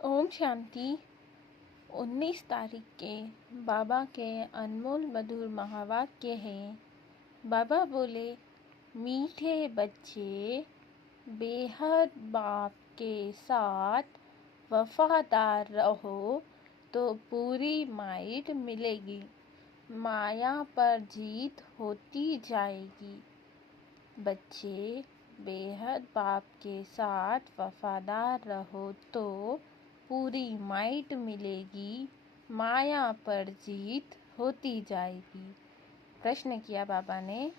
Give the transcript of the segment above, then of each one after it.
ओम शांति। 19 तारीख के बाबा के अनमोल मधुर महावाक्य हैं। बाबा बोले, मीठे बच्चे, बेहद बाप के साथ वफादार रहो तो पूरी माइट मिलेगी, माया पर जीत होती जाएगी। बच्चे, बेहद बाप के साथ वफादार रहो तो पूरी माइट मिलेगी, माया पर जीत होती जाएगी। प्रश्न किया बाबा ने,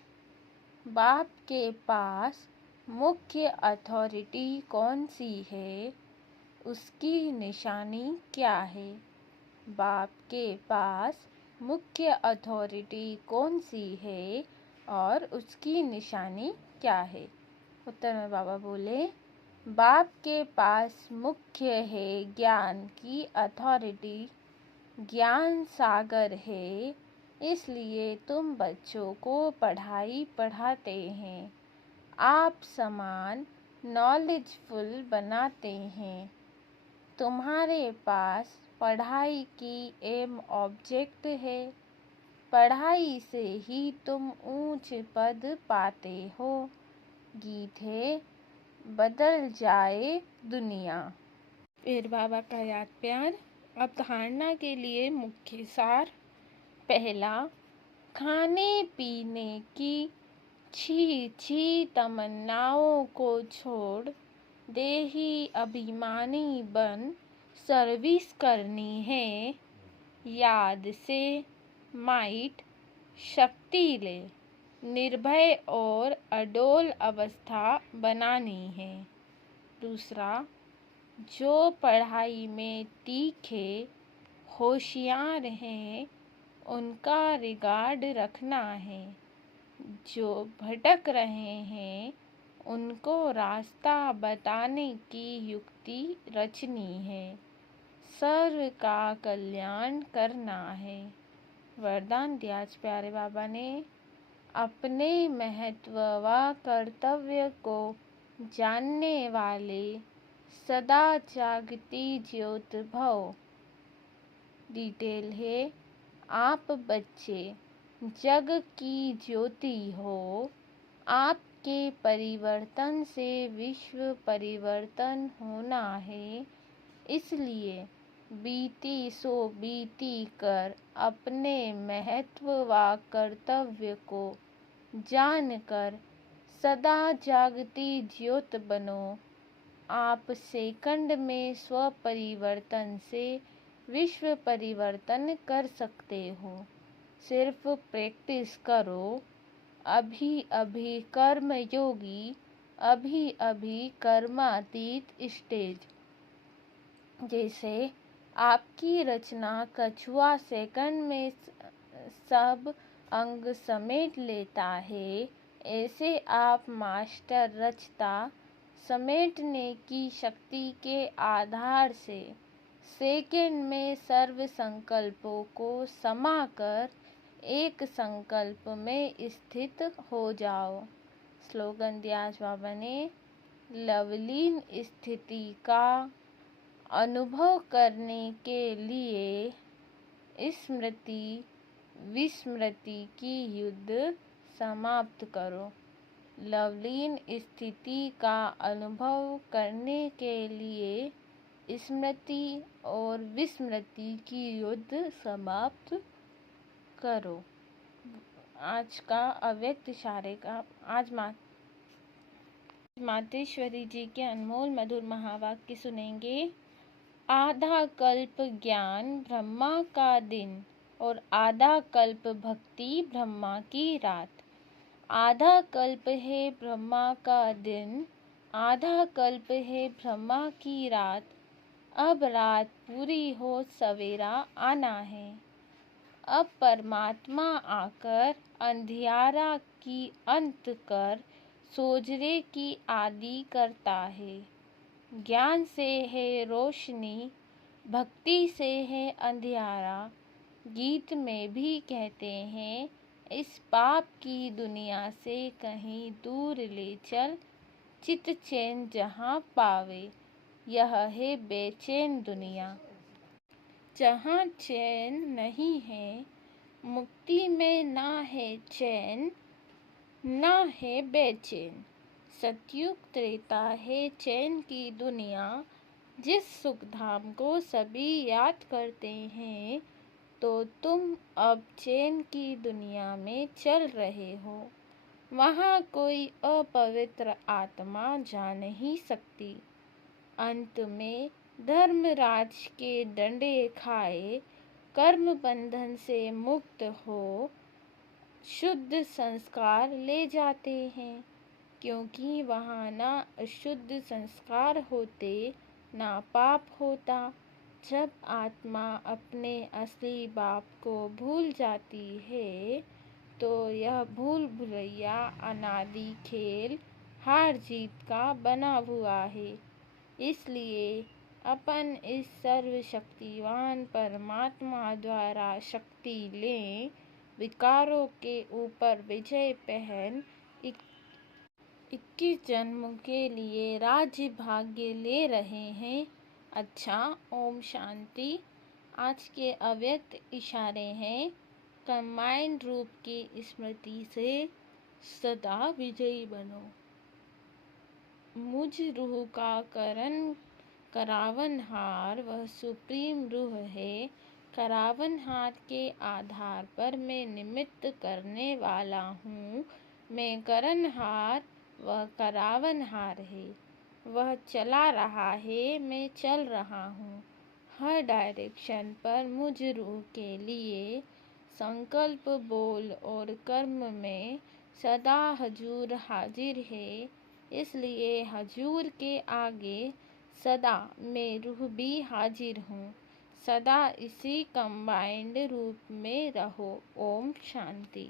बाप के पास मुख्य अथॉरिटी कौन सी है, उसकी निशानी क्या है? बाप के पास मुख्य अथॉरिटी कौन सी है और उसकी निशानी क्या है? उत्तर में बाबा बोले, बाप के पास मुख्य है ज्ञान की अथॉरिटी। ज्ञान सागर है, इसलिए तुम बच्चों को पढ़ाई पढ़ाते हैं, आप समान नॉलेजफुल बनाते हैं। तुम्हारे पास पढ़ाई की एम ऑब्जेक्ट है, पढ़ाई से ही तुम ऊंच पद पाते हो। गीत है, बदल जाए दुनिया। फिर बाबा का याद प्यार। अवधारणा के लिए मुख्य सार। पहला, खाने पीने की छी छी तमन्नाओं को छोड़ देही अभिमानी बन सर्विस करनी है। याद से माइट शक्ति ले निर्भय और अडोल अवस्था बनानी है। दूसरा, जो पढ़ाई में तीखे होशियार हैं उनका रिगार्ड रखना है, जो भटक रहे हैं उनको रास्ता बताने की युक्ति रचनी है, सर्व का कल्याण करना है। वरदान दिया प्यारे बाबा ने, अपने महत्व व कर्तव्य को जानने वाले सदा जागती ज्योत भव। डिटेल है, आप बच्चे जग की ज्योति हो, आपके परिवर्तन से विश्व परिवर्तन होना है। इसलिए बीती सो बीती कर अपने महत्व व कर्तव्य को जानकर सदा जागती ज्योत बनो। आप सेकंड में स्व परिवर्तन से विश्व परिवर्तन कर सकते हो, सिर्फ प्रैक्टिस करो। अभी अभी कर्म योगी, अभी अभी कर्मातीत स्टेज। जैसे आपकी रचना कछुआ सेकंड में सब अंग समेट लेता है, ऐसे आप मास्टर रचता समेटने की शक्ति के आधार से सेकंड में सर्व संकल्पों को समाकर एक संकल्प में स्थित हो जाओ। स्लोगन दिया बाबा ने, लवलीन स्थिति का अनुभव करने के लिए स्मृति विस्मृति की युद्ध समाप्त करो। लवलीन स्थिति का अनुभव करने के लिए स्मृति और विस्मृति की युद्ध समाप्त करो। आज का अव्यक्त इशारे का आज मातेश्वरी जी के अनमोल मधुर महावाक्य सुनेंगे। आधा कल्प ज्ञान ब्रह्मा का दिन और आधा कल्प भक्ति ब्रह्मा की रात। आधा कल्प है ब्रह्मा का दिन, आधा कल्प है ब्रह्मा की रात। अब रात पूरी हो सवेरा आना है। अब परमात्मा आकर अंधियारा की अंत कर सोजरे की आदि करता है। ज्ञान से है रोशनी, भक्ति से है अंधियारा। गीत में भी कहते हैं, इस पाप की दुनिया से कहीं दूर ले चल, चित चैन जहाँ पावे। यह है बेचैन दुनिया। जहाँ चैन नहीं है, मुक्ति में ना है चैन, ना है बेचैन। सतयुग त्रेता है चैन की दुनिया। जिस सुख धाम को सभी याद करते हैं, तो तुम अब चैन की दुनिया में चल रहे हो। वहाँ कोई अपवित्र आत्मा जा नहीं सकती। अंत में धर्मराज के डंडे खाए, कर्म बंधन से मुक्त हो शुद्ध संस्कार ले जाते हैं, क्योंकि वहाँ ना अशुद्ध संस्कार होते, ना पाप होता। जब आत्मा अपने असली बाप को भूल जाती है, तो यह भूल भुलैया अनादि खेल हार जीत का बना हुआ है। इसलिए अपन इस सर्वशक्तिवान परमात्मा द्वारा शक्ति लें, विकारों के ऊपर विजय पहन 21 जन्म के लिए राज्य भाग्य ले रहे हैं। अच्छा, ओम शांति। आज के अव्यक्त इशारे हैं। कंबाइंड रूप की स्मृति से सदा विजयी बनो। मुझ रूह का करावनहार वह सुप्रीम रूह है। करावनहार के आधार पर मैं निमित्त करने वाला हूँ। मैं करनहार, वह करावनहार है। वह चला रहा है, मैं चल रहा हूँ। हर डायरेक्शन पर मुझ रूह के लिए संकल्प, बोल और कर्म में सदा हजूर हाजिर है। इसलिए हजूर के आगे सदा मैं रूह भी हाजिर हूँ। सदा इसी कंबाइंड रूप में रहो। ओम शांति।